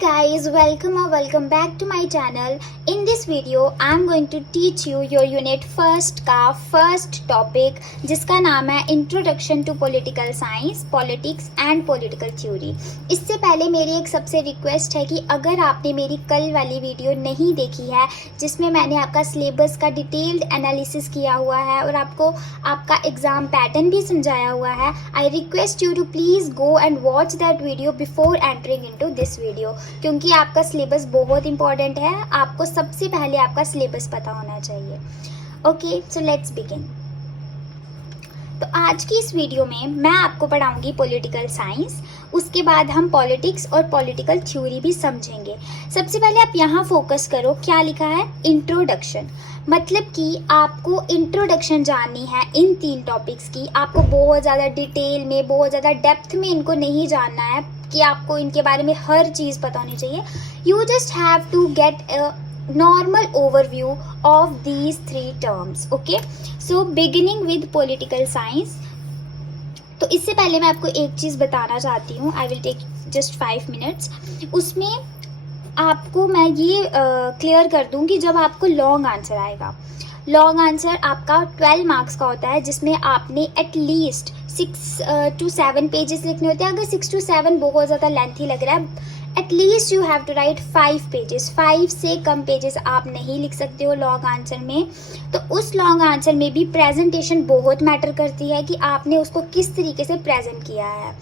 guys, welcome back to my channel. In this video I am going to teach you your unit first का first topic जिसका नाम है introduction to political science, politics and political theory. इससे पहले मेरी एक सबसे request है कि अगर आपने मेरी कल वाली वीडियो नहीं देखी है जिसमें मैंने आपका सिलेबस का डिटेल्ड एनालिसिस किया हुआ है और आपको आपका एग्ज़ाम पैटर्न भी समझाया हुआ है, I request you to please go and watch that video before entering into this video, क्योंकि आपका सिलेबस बहुत इंपॉर्टेंट है। आपको सबसे पहले आपका सिलेबस पता होना चाहिए। Okay, so let's begin. तो आज की इस वीडियो में मैं आपको पढ़ाऊंगी पॉलिटिकल साइंस, उसके बाद हम पॉलिटिक्स और पॉलिटिकल थ्योरी भी समझेंगे। सबसे पहले आप यहाँ फोकस करो, क्या लिखा है? इंट्रोडक्शन। मतलब कि आपको इंट्रोडक्शन जाननी है इन तीन टॉपिक्स की। आपको बहुत ज़्यादा डिटेल में, बहुत ज़्यादा डेप्थ में इनको नहीं जानना है कि आपको इनके बारे में हर चीज़ पता होनी चाहिए। You just have to get a normal overview of these three terms. Okay, so beginning with political science. तो इससे पहले मैं आपको एक चीज़ बताना चाहती हूँ। I will take just 5 minutes. उसमें आपको मैं ये क्लियर कर दूँ कि जब आपको लॉन्ग आंसर आएगा, लॉन्ग आंसर आपका 12 मार्क्स का होता है, जिसमें आपने एटलीस्ट 6 to 7 पेजेस लिखने होते हैं। अगर 6 to 7 बहुत ज़्यादा लेंथी लग रहा है, at least you have to write 5 pages. 5 से कम पेजेस आप नहीं लिख सकते हो लॉन्ग आंसर में। तो उस लॉन्ग आंसर में भी प्रेजेंटेशन बहुत मैटर करती है कि आपने उसको किस तरीके से प्रेजेंट किया है।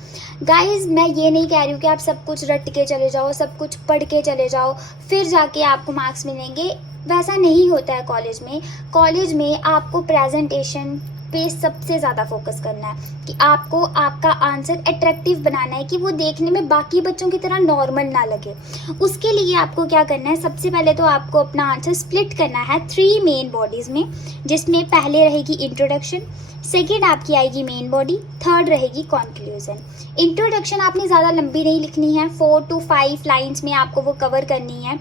गाइज, मैं ये नहीं कह रही हूँ कि आप सब कुछ रट के चले जाओ, सब कुछ पढ़ के चले जाओ फिर जाके आपको मार्क्स मिलेंगे। वैसा नहीं होता है कॉलेज में। कॉलेज में आपको प्रेजेंटेशन पे सबसे ज़्यादा फोकस करना है कि आपको आपका आंसर अट्रैक्टिव बनाना है कि वो देखने में बाकी बच्चों की तरह नॉर्मल ना लगे। उसके लिए आपको क्या करना है? सबसे पहले तो आपको अपना आंसर स्प्लिट करना है 3 मेन बॉडीज़ में, जिसमें पहले रहेगी इंट्रोडक्शन, सेकेंड आपकी आएगी मेन बॉडी, थर्ड रहेगी कंक्लूजन। इंट्रोडक्शन आपने ज़्यादा लंबी नहीं लिखनी है, 4 to 5 लाइन्स में आपको वो कवर करनी है।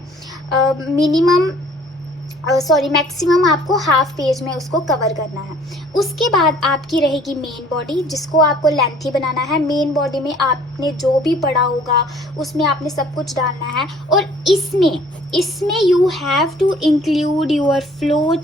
मैक्सिमम आपको हाफ पेज में उसको कवर करना है। उसके बाद आपकी रहेगी मेन बॉडी, जिसको आपको लेंथी बनाना है। मेन बॉडी में आपने जो भी पढ़ा होगा उसमें आपने सब कुछ डालना है। और इसमें you have to include your flow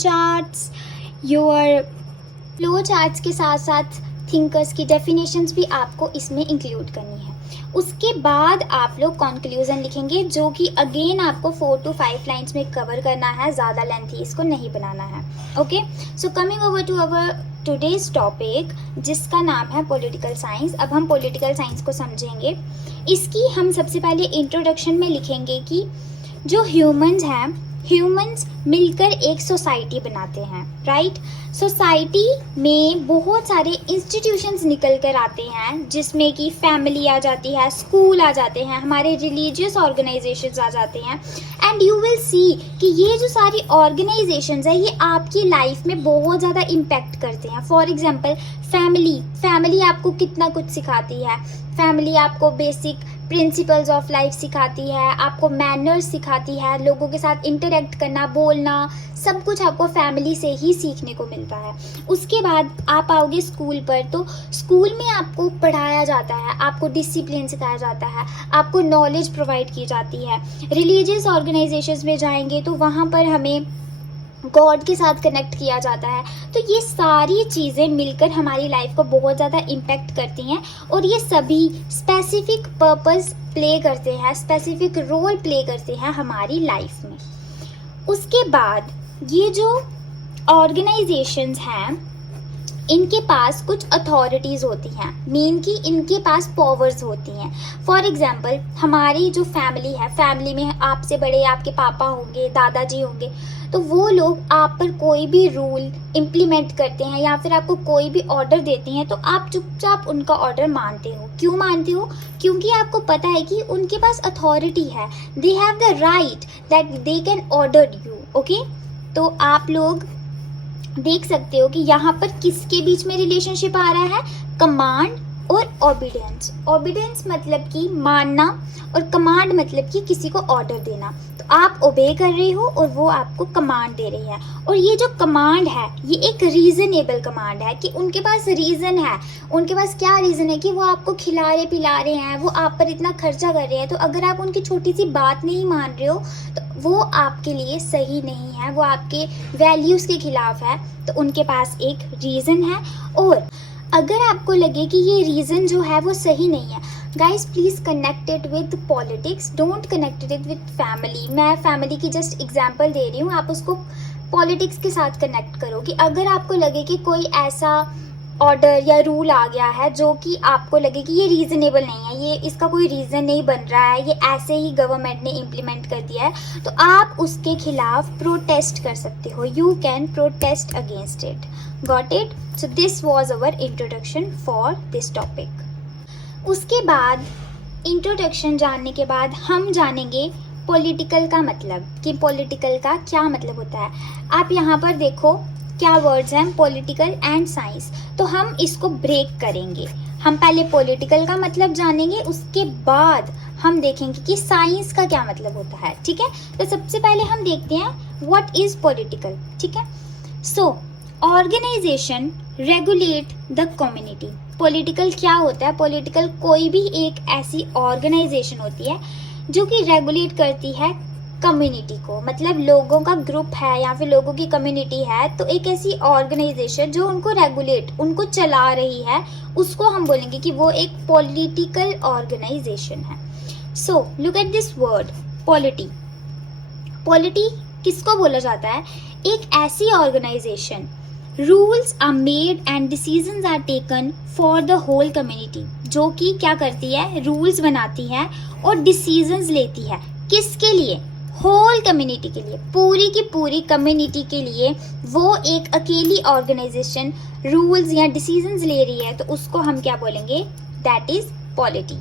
charts के साथ साथ थिंकर्स की डेफिनेशंस भी आपको इसमें इंक्लूड करनी है। उसके बाद आप लोग कंक्लूजन लिखेंगे, जो कि अगेन आपको 4 to 5 लाइन्स में कवर करना है, ज़्यादा लेंथी इसको नहीं बनाना है। Okay, so coming over to our today's topic, जिसका नाम है पॉलिटिकल साइंस। अब हम पॉलिटिकल साइंस को समझेंगे। इसकी हम सबसे पहले इंट्रोडक्शन में लिखेंगे कि जो ह्यूमंस मिलकर एक सोसाइटी बनाते हैं, राइट। सोसाइटी में बहुत सारे इंस्टीट्यूशंस निकल कर आते हैं, जिसमें कि फैमिली आ जाती है, स्कूल आ जाते हैं, हमारे रिलीजियस ऑर्गेनाइजेशंस आ जाते हैं। एंड यू विल सी कि ये जो सारी ऑर्गेनाइजेशंस है ये आपकी लाइफ में बहुत ज़्यादा इम्पैक्ट करते हैं। फॉर एग्जांपल फैमिली आपको कितना कुछ सिखाती है। फैमिली आपको बेसिक प्रिंसिपल्स ऑफ लाइफ सिखाती है, आपको मैनर्स सिखाती है, लोगों के साथ इंटरेक्ट करना, बोलना, सब कुछ आपको फैमिली से ही सीखने को मिलता है। उसके बाद आप आओगे स्कूल पर, तो स्कूल में आपको पढ़ाया जाता है, आपको डिसिप्लिन सिखाया जाता है, आपको नॉलेज प्रोवाइड की जाती है। रिलीजियस ऑर्गेनाइजेशंस में जाएंगे तो वहाँ पर हमें गॉड के साथ कनेक्ट किया जाता है। तो ये सारी चीज़ें मिलकर हमारी लाइफ को बहुत ज़्यादा इम्पैक्ट करती हैं और ये सभी स्पेसिफिक पर्पस प्ले करते हैं, स्पेसिफिक रोल प्ले करते हैं हमारी लाइफ में। उसके बाद ये जो ऑर्गेनाइजेशंस हैं इनके पास कुछ अथॉरिटीज़ होती हैं, मेन की इनके पास पावर्स होती हैं। फॉर एग्जांपल हमारी जो फैमिली है, फैमिली में आपसे बड़े आपके पापा होंगे, दादाजी होंगे, तो वो लोग आप पर कोई भी रूल इम्प्लीमेंट करते हैं या फिर आपको कोई भी ऑर्डर देते हैं तो आप चुपचाप उनका ऑर्डर मानते हो। क्यों मानते हो? क्योंकि आपको पता है कि उनके पास अथॉरिटी है, they have the right that they can order you. Okay, तो आप लोग देख सकते हो कि यहाँ पर किसके बीच में रिलेशनशिप आ रहा है? कमांड और ओबीडियंस। ओबीडियंस मतलब कि मानना और कमांड मतलब कि किसी को ऑर्डर देना। तो आप ओबे कर रहे हो और वो आपको कमांड दे रही है। और ये जो कमांड है ये एक रीजनेबल कमांड है कि उनके पास रीज़न है। उनके पास क्या रीज़न है कि वो आपको खिला रहे पिला रहे हैं, वो आप पर इतना खर्चा कर रहे हैं। तो अगर आप उनकी छोटी सी बात नहीं मान रहे हो तो वो आपके लिए सही नहीं है, वो आपके वैल्यूज़ के खिलाफ है। तो उनके पास एक रीज़न है। और अगर आपको लगे कि ये रीज़न जो है वो सही नहीं है, guys please connect it with politics, don't connect it with family. मैं फैमिली की जस्ट एग्जांपल दे रही हूँ, आप उसको पॉलिटिक्स के साथ कनेक्ट करो। कि अगर आपको लगे कि कोई ऐसा ऑर्डर या रूल आ गया है जो कि आपको लगे कि ये रीज़नेबल नहीं है, ये इसका कोई रीज़न नहीं बन रहा है, ये ऐसे ही गवर्नमेंट ने इम्प्लीमेंट कर दिया है, तो आप उसके खिलाफ प्रोटेस्ट कर सकते हो। You can protest against it. Got it? So this was our introduction for this topic. उसके बाद इंट्रोडक्शन जानने के बाद हम जानेंगे पॉलिटिकल का मतलब, कि पॉलिटिकल का क्या मतलब होता है। आप यहाँ पर देखो क्या वर्ड्स हैं, पॉलिटिकल एंड साइंस। तो हम इसको ब्रेक करेंगे। हम पहले पॉलिटिकल का मतलब जानेंगे, उसके बाद हम देखेंगे कि साइंस का क्या मतलब होता है। ठीक है, तो सबसे पहले हम देखते हैं व्हाट इज पॉलिटिकल। ठीक है, so organization regulate the community. Political क्या होता है? पॉलिटिकल कोई भी एक ऐसी ऑर्गेनाइजेशन होती है जो कि रेगुलेट करती है कम्युनिटी को। मतलब लोगों का ग्रुप है या फिर लोगों की कम्युनिटी है, तो एक ऐसी ऑर्गेनाइजेशन जो उनको रेगुलेट, उनको चला रही है, उसको हम बोलेंगे कि वो एक पॉलिटिकल ऑर्गेनाइजेशन है। So look at this word polity. Polity किसको बोला जाता है? एक ऐसी organisation, rules are made and decisions are taken for the whole community, जो कि क्या करती है? रूल्स बनाती है और डिसीजंस लेती है। किसके लिए? होल कम्युनिटी के लिए, पूरी की पूरी कम्युनिटी के लिए वो एक अकेली ऑर्गेनाइजेशन रूल्स या डिसीजंस ले रही है, तो उसको हम क्या बोलेंगे? That is polity.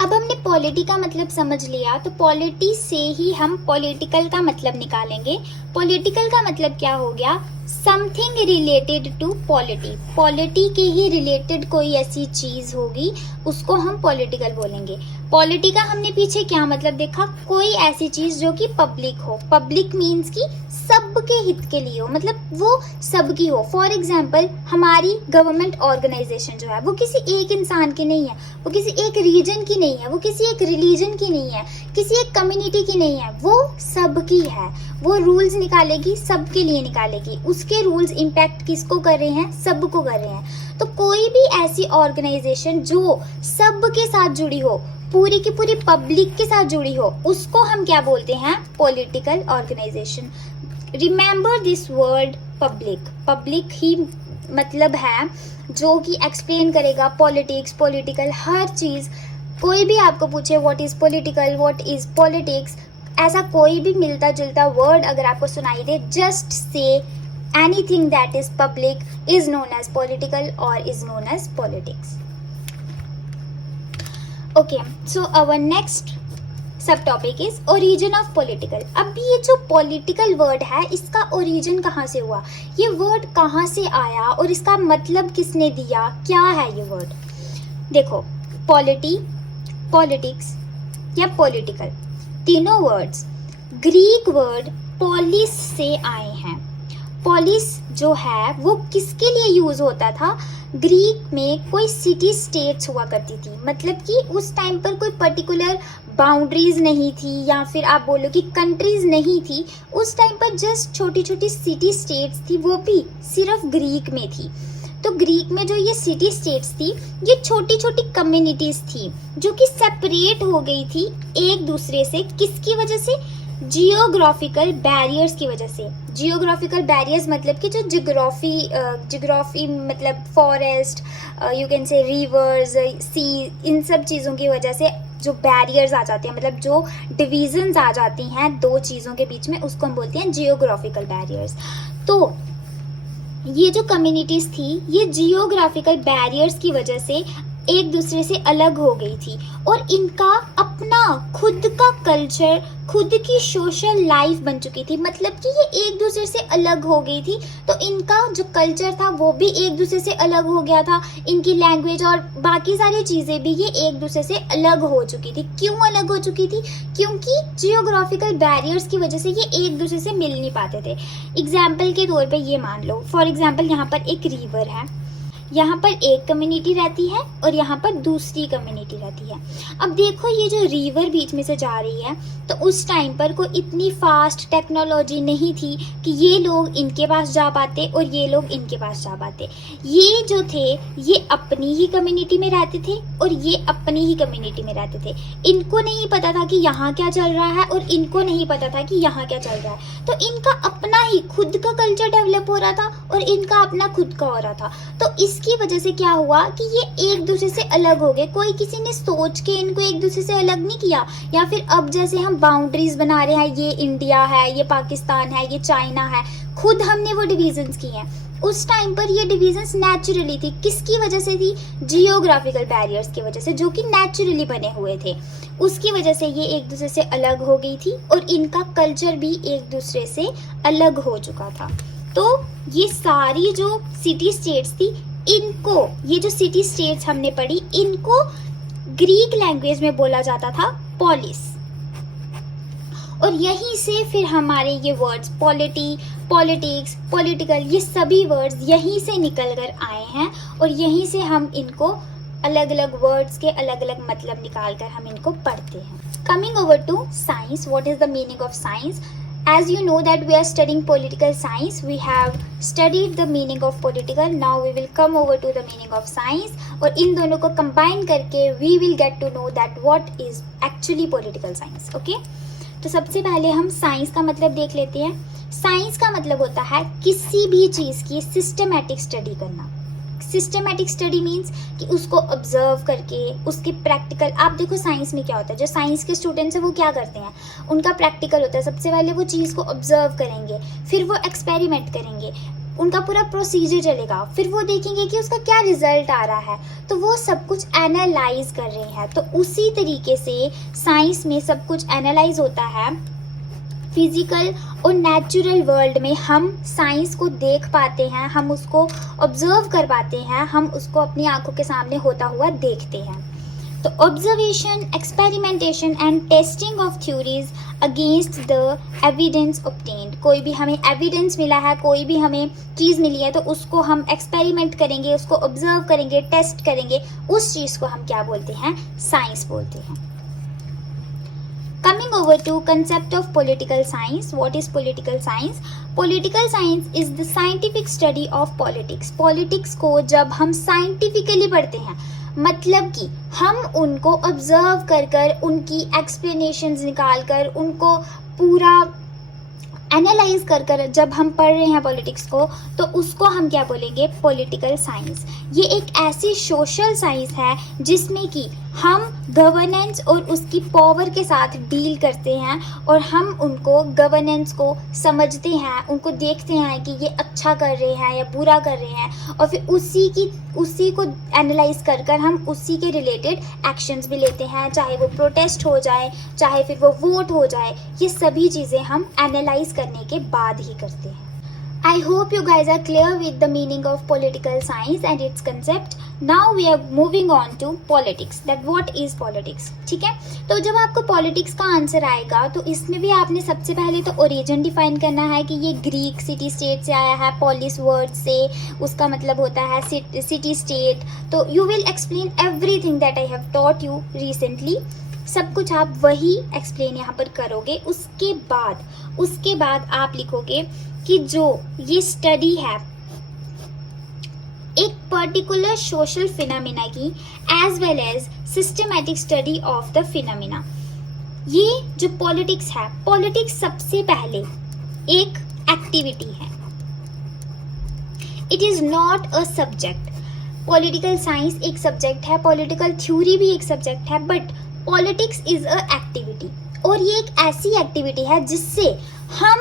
अब हमने पॉलिटी का मतलब समझ लिया, तो पॉलिटी से ही हम पॉलिटिकल का मतलब निकालेंगे। पॉलिटिकल का मतलब क्या हो गया? Something related to polity. Polity के ही रिलेटेड कोई ऐसी चीज होगी, उसको हम पॉलिटिकल बोलेंगे। पॉलिटी का हमने पीछे क्या मतलब देखा? कोई ऐसी चीज जो कि पब्लिक हो। पब्लिक मीन्स कि सबके हित के लिए हो, मतलब वो सबकी हो। फॉर एग्जाम्पल हमारी गवर्नमेंट ऑर्गेनाइजेशन जो है वो किसी एक इंसान की नहीं है, वो किसी एक रीजन की नहीं है, वो किसी एक रिलीजन की नहीं है, किसी एक कम्युनिटी की नहीं है, वो सबकी है। वो रूल्स निकालेगी, सबके लिए निकालेगी। उसके रूल्स इम्पैक्ट किसको कर रहे हैं? सबको कर रहे हैं। तो कोई भी ऐसी ऑर्गेनाइजेशन जो सबके साथ जुड़ी हो, पूरी की पूरी पब्लिक के साथ जुड़ी हो, उसको हम क्या बोलते हैं? Political organization. Remember this word public. Public ही मतलब है जो कि एक्सप्लेन करेगा पॉलिटिक्स, पॉलिटिकल हर चीज़। कोई भी आपको पूछे what is political, what is politics, ऐसा कोई भी मिलता जुलता वर्ड अगर आपको सुनाई दे, just say anything that is public is known as political और is known as politics. Okay, so our next subtopic is origin of political. अब ये जो पॉलिटिकल वर्ड है, इसका ओरिजिन कहाँ से हुआ? ये वर्ड कहाँ से आया और इसका मतलब किसने दिया? क्या है ये वर्ड? देखो, पॉलिटी, पॉलिटिक्स या पॉलिटिकल, तीनों वर्ड्स ग्रीक वर्ड पॉलिस से आए हैं। पॉलिस जो है वो किसके लिए यूज होता था? ग्रीक में कोई सिटी स्टेट्स हुआ करती थी, मतलब कि उस टाइम पर कोई पर्टिकुलर बाउंड्रीज नहीं थी, या फिर आप बोलो कि कंट्रीज नहीं थी। उस टाइम पर जस्ट छोटी छोटी सिटी स्टेट्स थी, वो भी सिर्फ ग्रीक में थी। तो ग्रीक में जो ये सिटी स्टेट्स थी, ये छोटी छोटी कम्युनिटीज थी जो कि सेपरेट हो गई थी एक दूसरे से। किसकी वजह से? जियोग्राफिकल बैरियर्स की वजह से। जियोग्राफिकल बैरियर्स मतलब कि जो जियोग्राफी मतलब forest, you can say rivers, sea, इन सब चीज़ों की वजह से जो बैरियर्स आ जाते हैं, मतलब जो डिविजन्स आ जाती हैं दो चीज़ों के बीच में, उसको हम बोलते हैं जियोग्राफिकल बैरियर्स। तो ये जो कम्युनिटीज थी, ये जियोग्राफिकल बैरियर्स की वजह से एक दूसरे से अलग हो गई थी और इनका अपना खुद खुद का कल्चर, खुद की सोशल लाइफ बन चुकी थी, मतलब कि ये एक दूसरे से अलग हो गई थी। तो इनका जो कल्चर था वो भी एक दूसरे से अलग हो गया था, इनकी लैंग्वेज और बाकी सारी चीज़ें भी ये एक दूसरे से अलग हो चुकी थी। क्यों अलग हो चुकी थी? क्योंकि जियोग्राफिकल बैरियर्स की वजह से ये एक दूसरे से मिल नहीं पाते थे। एग्जाम्पल के तौर पे ये मान लो, फॉर एग्जाम्पल यहाँ पर एक रिवर है, यहाँ पर एक कम्युनिटी रहती है और यहाँ पर दूसरी कम्युनिटी रहती है। अब देखो ये जो रिवर बीच में से जा रही है, तो उस टाइम पर कोई इतनी फास्ट टेक्नोलॉजी नहीं थी कि ये लोग इनके पास जा पाते और ये लोग इनके पास जा पाते। ये जो थे ये अपनी ही कम्युनिटी में रहते थे और ये अपनी ही कम्युनिटी में रहते थे। इनको नहीं पता था कि यहाँ क्या चल रहा है और इनको नहीं पता था कि यहाँ क्या चल रहा है। तो इनका अपना ही खुद का कल्चर डेवलप हो रहा था और इनका अपना खुद का हो रहा था। तो इसकी वजह से क्या हुआ कि ये एक दूसरे से अलग हो गए। कोई किसी ने सोच के इनको एक दूसरे से अलग नहीं किया, या फिर अब जैसे हम बाउंड्रीज बना रहे हैं, ये इंडिया है, ये पाकिस्तान है, ये चाइना है, खुद हमने वो डिविजन्स किए हैं। उस टाइम पर ये डिविजन्स नेचुरली थी। किसकी वजह से थी? जियोग्राफिकल बैरियर्स की वजह से, जो कि नेचुरली बने हुए थे। उसकी वजह से ये एक दूसरे से अलग हो गई थी और इनका कल्चर भी एक दूसरे से अलग हो चुका था। तो ये सारी जो सिटी स्टेट्स थी, इनको, ये जो सिटी स्टेट्स हमने पढ़ी, इनको ग्रीक लैंग्वेज में बोला जाता था पॉलिस। और यहीं से फिर हमारे ये वर्ड्स पॉलिटी, पॉलिटिक्स, पॉलिटिकल, ये सभी वर्ड्स यहीं से निकल कर आए हैं और यहीं से हम इनको अलग अलग वर्ड्स के अलग अलग मतलब निकाल कर हम इनको पढ़ते हैं। Coming over to science, what is the meaning of science? As you know that we are studying political science, we have studied the meaning of political. Now we will come over to the meaning of science. और इन दोनों को combine करके we will get to know that what is actually political science. Okay? तो सबसे पहले हम science का मतलब देख लेते हैं। साइंस का मतलब होता है किसी भी चीज़ की सिस्टमैटिक स्टडी करना। सिस्टमैटिक स्टडी मीन्स कि उसको ऑब्जर्व करके उसके प्रैक्टिकल, आप देखो साइंस में क्या होता है, जो साइंस के स्टूडेंट्स हैं वो क्या करते हैं, उनका प्रैक्टिकल होता है। सबसे पहले वो चीज़ को ऑब्जर्व करेंगे, फिर वो एक्सपेरिमेंट करेंगे, उनका पूरा प्रोसीजर चलेगा, फिर वो देखेंगे कि उसका क्या रिजल्ट आ रहा है, तो वो सब कुछ एनालाइज कर रहे हैं। तो उसी तरीके से साइंस में सब कुछ एनालाइज होता है। फिजिकल और नेचुरल वर्ल्ड में हम साइंस को देख पाते हैं, हम उसको ऑब्जर्व कर पाते हैं, हम उसको अपनी आंखों के सामने होता हुआ देखते हैं। तो observation, experimentation and testing of theories against the evidence obtained. कोई भी हमें एविडेंस मिला है, कोई भी हमें चीज़ मिली है, तो उसको हम एक्सपेरिमेंट करेंगे, उसको ऑब्जर्व करेंगे, टेस्ट करेंगे, उस चीज़ को हम क्या बोलते हैं? साइंस बोलते हैं। Coming over to concept of political science. What is political science? Political science is the scientific study of politics. Politics को जब हम scientifically पढ़ते हैं, मतलब कि हम उनको ऑब्जर्व कर कर, उनकी एक्सप्लेनेशंस निकाल कर, उनको पूरा एनालाइज कर कर जब हम पढ़ रहे हैं पॉलिटिक्स को, तो उसको हम क्या बोलेंगे? Political science. ये एक ऐसी सोशल साइंस है जिसमें कि हम गवर्नेंस और उसकी पावर के साथ डील करते हैं और हम उनको गवर्नेंस को समझते हैं, उनको देखते हैं कि ये अच्छा कर रहे हैं या बुरा कर रहे हैं, और फिर उसी को एनालाइज कर कर हम उसी के रिलेटेड एक्शंस भी लेते हैं, चाहे वो प्रोटेस्ट हो जाए, चाहे फिर वो वोट हो जाए। ये सभी चीज़ें हम एनालाइज करने के बाद ही करते हैं। I hope you guys are clear with the meaning of political science and its concept. Now we are moving on to politics. That what is politics? ठीक है, तो जब आपको politics का आंसर आएगा तो इसमें भी आपने सबसे पहले तो origin डिफाइन करना है कि ये ग्रीक सिटी स्टेट से आया है, polis वर्ड से, उसका मतलब होता है सिटी स्टेट। तो you will explain everything that I have taught you recently. सब कुछ आप वही एक्सप्लेन यहाँ पर करोगे। उसके बाद आप लिखोगे कि जो ये स्टडी है एक पर्टिकुलर सोशल फिनोमिना की as well as systematic study of the phenomena. ये जो पॉलिटिक्स है, पॉलिटिक्स सबसे पहले एक एक्टिविटी है, it is not a subject. Political science एक सब्जेक्ट है, पॉलिटिकल थ्योरी भी एक सब्जेक्ट है, but politics is a activity. और ये एक ऐसी एक्टिविटी है जिससे हम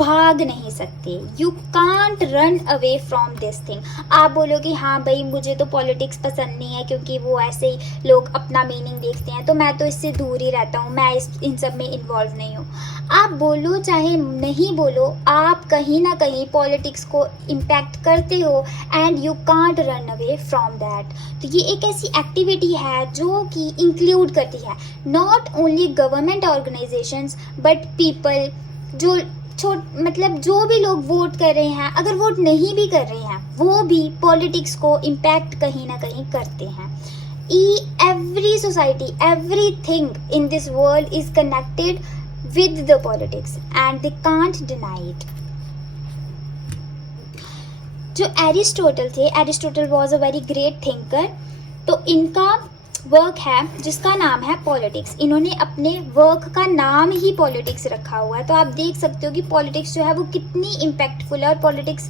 भाग नहीं सकते। You can't run away from this thing. आप बोलो कि हाँ भाई मुझे तो पॉलिटिक्स पसंद नहीं है क्योंकि वो ऐसे ही लोग अपना मीनिंग देखते हैं, तो मैं तो इससे दूर ही रहता हूँ, मैं इन सब में इन्वॉल्व नहीं हूँ। आप बोलो चाहे नहीं बोलो, आप कहीं ना कहीं पॉलिटिक्स को इम्पैक्ट करते हो and you can't run away from that. तो ये एक ऐसी एक्टिविटी है जो कि इंक्लूड करती है not only government organisations but people, जो मतलब जो भी लोग वोट कर रहे हैं, अगर वोट नहीं भी कर रहे हैं वो भी पॉलिटिक्स को इम्पैक्ट कहीं ना कहीं करते हैं। Every society, everything in this world is connected with the politics and they can't deny it. जो Aristotle was a very great thinker, तो इनका वर्क है जिसका नाम है पॉलिटिक्स। इन्होंने अपने वर्क का नाम ही पॉलिटिक्स रखा हुआ है। तो आप देख सकते हो कि पॉलिटिक्स जो है वो कितनी इम्पैक्टफुल है और पॉलिटिक्स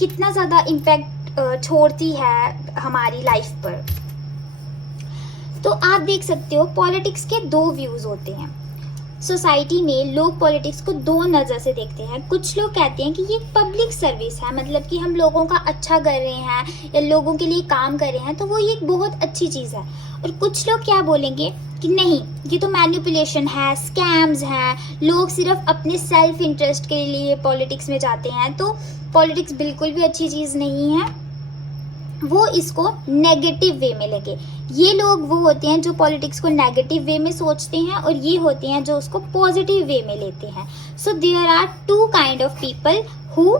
कितना ज़्यादा इम्पैक्ट छोड़ती है हमारी लाइफ पर। तो आप देख सकते हो पॉलिटिक्स के दो व्यूज़ होते हैं। सोसाइटी में लोग पॉलिटिक्स को दो नज़र से देखते हैं। कुछ लोग कहते हैं कि ये पब्लिक सर्विस है, मतलब कि हम लोगों का अच्छा कर रहे हैं या लोगों के लिए काम कर रहे हैं, तो वो ये एक बहुत अच्छी चीज़ है। और कुछ लोग क्या बोलेंगे कि नहीं, ये तो मैनिपुलेशन है, स्कैम्स हैं, लोग सिर्फ अपने सेल्फ इंटरेस्ट के लिए पॉलिटिक्स में जाते हैं, तो पॉलिटिक्स बिल्कुल भी अच्छी चीज़ नहीं है, वो इसको नेगेटिव वे में लगे। ये लोग वो होते हैं जो पॉलिटिक्स को नेगेटिव वे में सोचते हैं और ये होते हैं जो उसको पॉजिटिव वे में लेते हैं। So there are two kind of people who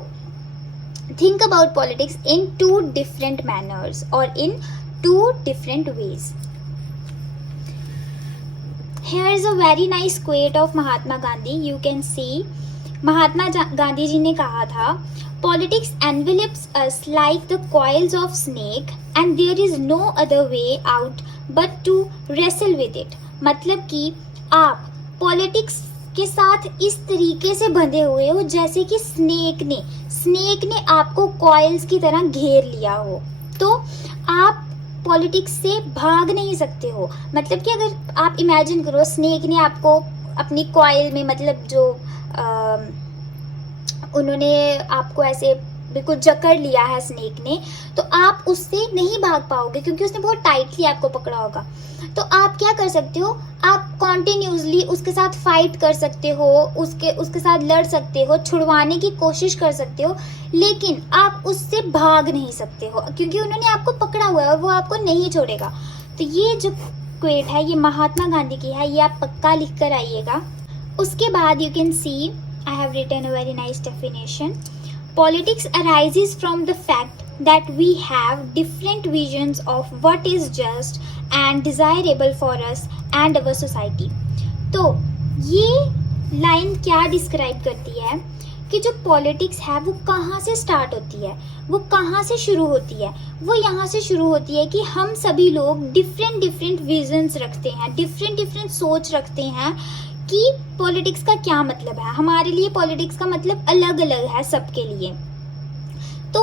think about politics in two different manners और in two different ways. Here is a very nice quote of Mahatma Gandhi. You can see Mahatma Gandhi ji ने कहा था, Politics envelops us like the coils of snake and there is no other way out but to wrestle with it। मतलब कि आप politics के साथ इस तरीके से बंधे हुए हो जैसे कि स्नेक ने आपको कॉइल्स की तरह घेर लिया हो, तो आप पॉलिटिक्स से भाग नहीं सकते हो। मतलब कि अगर आप इमेजिन करो स्नेक ने आपको अपनी कॉइल में, मतलब जो उन्होंने आपको ऐसे बिल्कुल जकड़ लिया है स्नेक ने, तो आप उससे नहीं भाग पाओगे क्योंकि उसने बहुत टाइटली आपको पकड़ा होगा। तो आप क्या कर सकते हो, आप कॉन्टिन्यूसली उसके साथ फाइट कर सकते हो, उसके साथ लड़ सकते हो, छुड़वाने की कोशिश कर सकते हो, लेकिन आप उससे भाग नहीं सकते हो क्योंकि उन्होंने आपको पकड़ा हुआ है और वो आपको नहीं छोड़ेगा। तो ये जो क्वेट है ये महात्मा गांधी की है, ये आप पक्का लिख कर आइएगा। उसके बाद you can see I have written a very nice definition. Politics arises from the fact that we have different visions of what is just and desirable for us and our society. तो ये line क्या describe करती है कि जो politics है वो कहाँ से स्टार्ट होती है, वो कहाँ से शुरू होती है। वो यहाँ से शुरू होती है कि हम सभी लोग डिफरेंट विजन्स रखते हैं, डिफरेंट सोच रखते हैं कि पॉलिटिक्स का क्या मतलब है। हमारे लिए पॉलिटिक्स का मतलब अलग अलग है सबके लिए। तो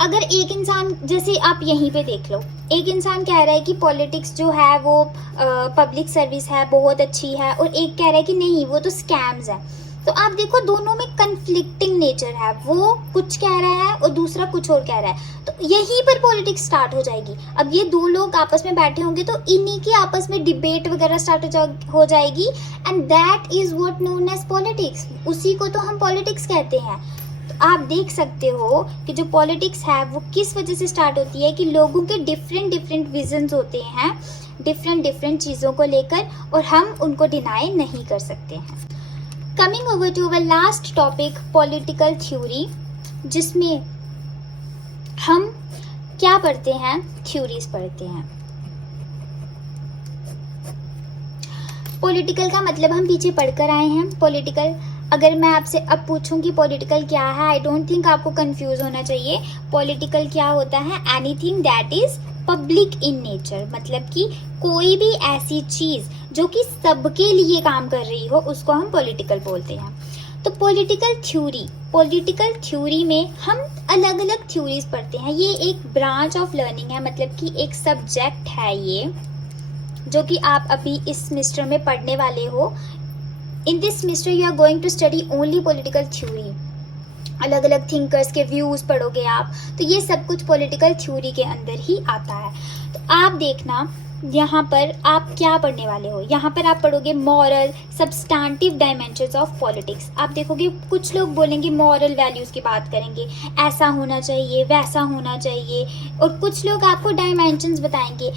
अगर एक इंसान, जैसे आप यहीं पे देख लो, एक इंसान कह रहा है कि पॉलिटिक्स जो है वो पब्लिक सर्विस है, बहुत अच्छी है, और एक कह रहा है कि नहीं वो तो स्कैम्स है। तो आप देखो दोनों में कन्फ्लिक्टिंग नेचर है, वो कुछ कह रहा है और दूसरा कुछ और कह रहा है, तो यहीं पर पॉलिटिक्स स्टार्ट हो जाएगी। अब ये दो लोग आपस में बैठे होंगे तो इन्हीं की आपस में डिबेट वगैरह स्टार्ट हो जाएगी and that is what known as politics. उसी को तो हम पॉलिटिक्स कहते हैं। तो आप देख सकते हो कि जो पॉलिटिक्स है वो किस वजह से स्टार्ट होती है कि लोगों के डिफरेंट विजन्स होते हैं डिफरेंट चीज़ों को लेकर, और हम उनको डिनाई नहीं कर सकते हैं। Coming over to our last topic, political theory, जिसमें हम क्या पढ़ते हैं, थ्योरीज पढ़ते हैं। पॉलिटिकल का मतलब हम पीछे पढ़कर आए हैं। पॉलिटिकल, अगर मैं आपसे अब पूछूं कि पॉलिटिकल क्या है, आई डोंट थिंक आपको कंफ्यूज होना चाहिए। पॉलिटिकल क्या होता है, anything that is public in nature, मतलब कि कोई भी ऐसी चीज़ जो कि सबके लिए काम कर रही हो उसको हम पॉलिटिकल बोलते हैं। तो पॉलिटिकल थ्योरी में हम अलग अलग थ्योरीज पढ़ते हैं। ये एक ब्रांच ऑफ लर्निंग है, मतलब कि एक सब्जेक्ट है ये, जो कि आप अभी इस सेमेस्टर में पढ़ने वाले हो। In this semester you are going to study only political theory, अलग अलग थिंकर्स के व्यूज़ पढ़ोगे आप, तो ये सब कुछ पॉलिटिकल थ्योरी के अंदर ही आता है। तो आप देखना यहाँ पर आप क्या पढ़ने वाले हो। यहाँ पर आप पढ़ोगे moral substantive dimensions of politics. आप देखोगे कुछ लोग बोलेंगे मॉरल वैल्यूज़ की बात करेंगे, ऐसा होना चाहिए वैसा होना चाहिए, और कुछ लोग आपको डायमेंशंस बताएंगे,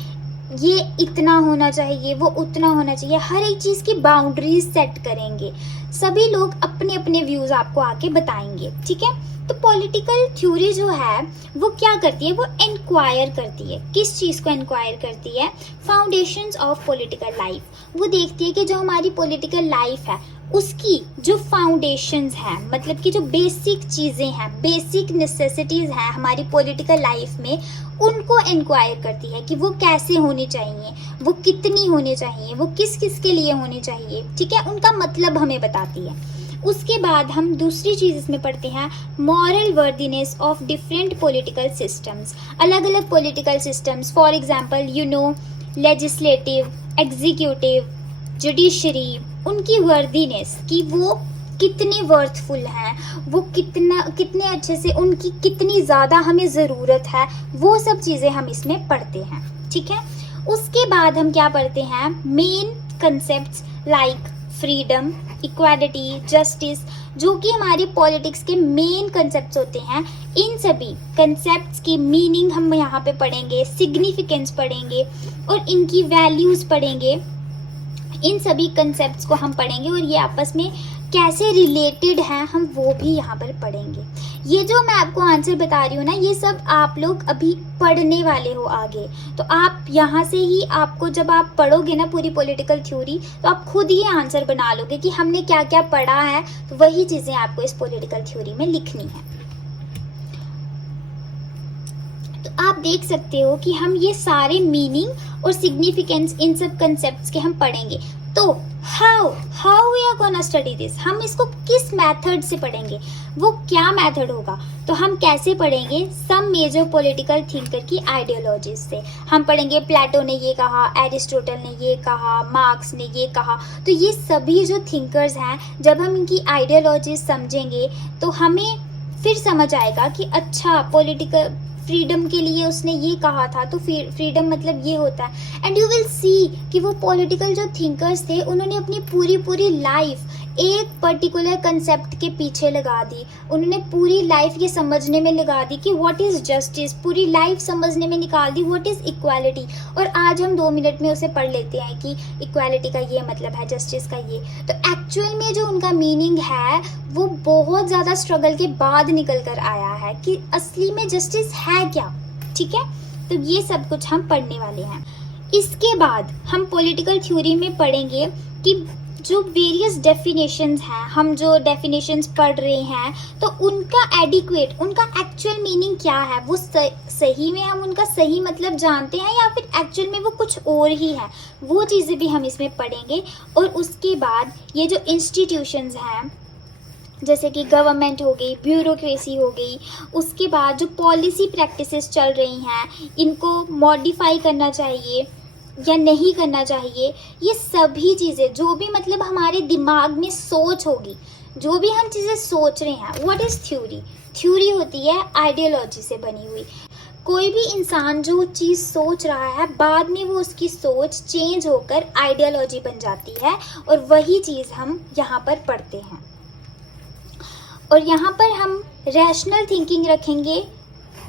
ये इतना होना चाहिए वो उतना होना चाहिए, हर एक चीज़ की बाउंड्रीज सेट करेंगे। सभी लोग अपने अपने व्यूज़ आपको आके बताएंगे, ठीक है। तो पॉलिटिकल थ्योरी जो है वो क्या करती है, वो इंक्वायर करती है। किस चीज़ को इंक्वायर करती है? Foundations of political life. वो देखती है कि जो हमारी पॉलिटिकल लाइफ है उसकी जो फाउंडेशंस हैं, मतलब कि जो बेसिक चीज़ें हैं, बेसिक नेसेसिटीज़ हैं हमारी पॉलिटिकल लाइफ में, उनको इंक्वायर करती है कि वो कैसे होनी चाहिए, वो कितनी होनी चाहिए, वो किस किस के लिए होनी चाहिए, ठीक है। उनका मतलब हमें बताती है। उसके बाद हम दूसरी चीज़ इसमें पढ़ते हैं moral worthiness of different political systems. अलग अलग political systems, for example you know legislative, executive, judiciary, उनकी वर्दीनेस कि वो कितनी वर्थफुल हैं, वो कितने अच्छे से, उनकी कितनी ज़्यादा हमें ज़रूरत है, वो सब चीज़ें हम इसमें पढ़ते हैं, ठीक है। उसके बाद हम क्या पढ़ते हैं, main concepts like freedom, equality, justice, जो कि हमारी पॉलिटिक्स के मेन कंसेप्ट्स होते हैं। इन सभी कंसेप्ट्स की मीनिंग हम यहाँ पे पढ़ेंगे, सिग्निफिकेंस पढ़ेंगे और इनकी वैल्यूज़ पढ़ेंगे। इन सभी कंसेप्ट्स को हम पढ़ेंगे और ये आपस में कैसे रिलेटेड हैं हम वो भी यहाँ पर पढ़ेंगे। ये जो मैं आपको आंसर बता रही हूँ ना, ये सब आप लोग अभी पढ़ने वाले हो आगे, तो आप यहाँ से ही, आपको जब आप पढ़ोगे ना पूरी पॉलिटिकल थ्योरी, तो आप खुद ही आंसर बना लोगे कि हमने क्या क्या पढ़ा है। तो वही चीज़ें आपको इस पॉलिटिकल थ्योरी में लिखनी है। तो आप देख सकते हो कि हम ये सारे मीनिंग और सिग्निफिकेंस इन सब कंसेप्ट्स के हम पढ़ेंगे। तो how we are gonna study this, हम इसको किस मेथड से पढ़ेंगे, वो क्या मेथड होगा। तो हम कैसे पढ़ेंगे, सम मेजर पॉलिटिकल थिंकर की आइडियोलॉजीज से हम पढ़ेंगे। प्लेटो ने ये कहा, एरिस्टोटल ने ये कहा, मार्क्स ने ये कहा। तो ये सभी जो थिंकर्स हैं, जब हम इनकी आइडियोलॉजीज समझेंगे तो हमें फिर समझ आएगा कि अच्छा पॉलिटिकल फ्रीडम के लिए उसने ये कहा था, तो फ्रीडम मतलब ये होता है। एंड यू विल सी कि वो पॉलिटिकल जो थिंकर्स थे उन्होंने अपनी पूरी लाइफ एक पर्टिकुलर कंसेप्ट के पीछे लगा दी। उन्होंने पूरी लाइफ ये समझने में लगा दी कि व्हाट इज़ जस्टिस, पूरी लाइफ समझने में निकाल दी व्हाट इज़ इक्वालिटी। और आज हम 2 मिनट में उसे पढ़ लेते हैं कि इक्वालिटी का ये मतलब है, जस्टिस का ये। तो एक्चुअल में जो उनका मीनिंग है वो बहुत ज़्यादा स्ट्रगल के बाद निकल कर आया है कि असली में जस्टिस है क्या, ठीक है। तो ये सब कुछ हम पढ़ने वाले हैं। इसके बाद हम पॉलिटिकल थ्योरी में पढ़ेंगे कि जो वेरियस डेफिनेशंस हैं, हम जो डेफिनेशंस पढ़ रहे हैं, तो उनका एडिक्वेट, उनका एक्चुअल मीनिंग क्या है, वो सही में हम उनका सही मतलब जानते हैं या फिर एक्चुअल में वो कुछ और ही है, वो चीज़ें भी हम इसमें पढ़ेंगे। और उसके बाद ये जो इंस्टीट्यूशंस हैं, जैसे कि गवर्नमेंट हो गई, ब्यूरोक्रेसी हो गई, उसके बाद जो पॉलिसी प्रैक्टिसेस चल रही हैं, इनको मॉडिफाई करना चाहिए या नहीं करना चाहिए, ये सभी चीज़ें जो भी मतलब हमारे दिमाग में सोच होगी, जो भी हम चीज़ें सोच रहे हैं, व्हाट इज़ थ्योरी। थ्योरी होती है आइडियोलॉजी से बनी हुई। कोई भी इंसान जो चीज़ सोच रहा है, बाद में वो उसकी सोच चेंज होकर आइडियोलॉजी बन जाती है, और वही चीज़ हम यहाँ पर पढ़ते हैं। और यहाँ पर हम रैशनल थिंकिंग रखेंगे,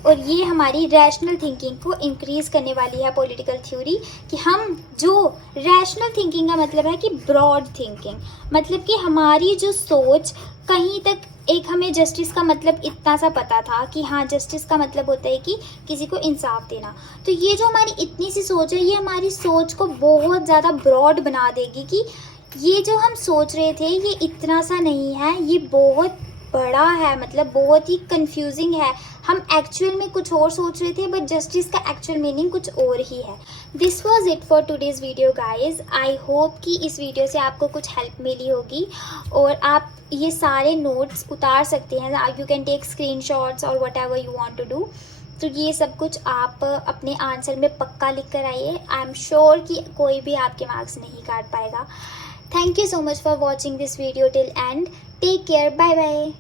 और ये हमारी रैशनल थिंकिंग को इंक्रीज़ करने वाली है पॉलिटिकल थ्योरी। कि हम जो रैशनल थिंकिंग का मतलब है कि ब्रॉड थिंकिंग, मतलब कि हमारी जो सोच कहीं तक, एक हमें जस्टिस का मतलब इतना सा पता था कि हाँ जस्टिस का मतलब होता है कि किसी को इंसाफ देना। तो ये जो हमारी इतनी सी सोच है, ये हमारी सोच को बहुत ज़्यादा ब्रॉड बना देगी कि ये जो हम सोच रहे थे ये इतना सा नहीं है, ये बहुत बड़ा है, मतलब बहुत ही कंफ्यूजिंग है। हम एक्चुअल में कुछ और सोच रहे थे, बट जस्टिस का एक्चुअल मीनिंग कुछ और ही है। This was it for today's video guys. I hope कि इस वीडियो से आपको कुछ हेल्प मिली होगी, और आप ये सारे नोट्स उतार सकते हैं। यू कैन टेक स्क्रीनशॉट्स और whatever you want to do. तो ये सब कुछ आप अपने आंसर में पक्का लिख कर आइए। आई एम श्योर कि कोई भी आपके मार्क्स नहीं काट पाएगा। Thank you so much for watching this video till end. Take care, bye bye.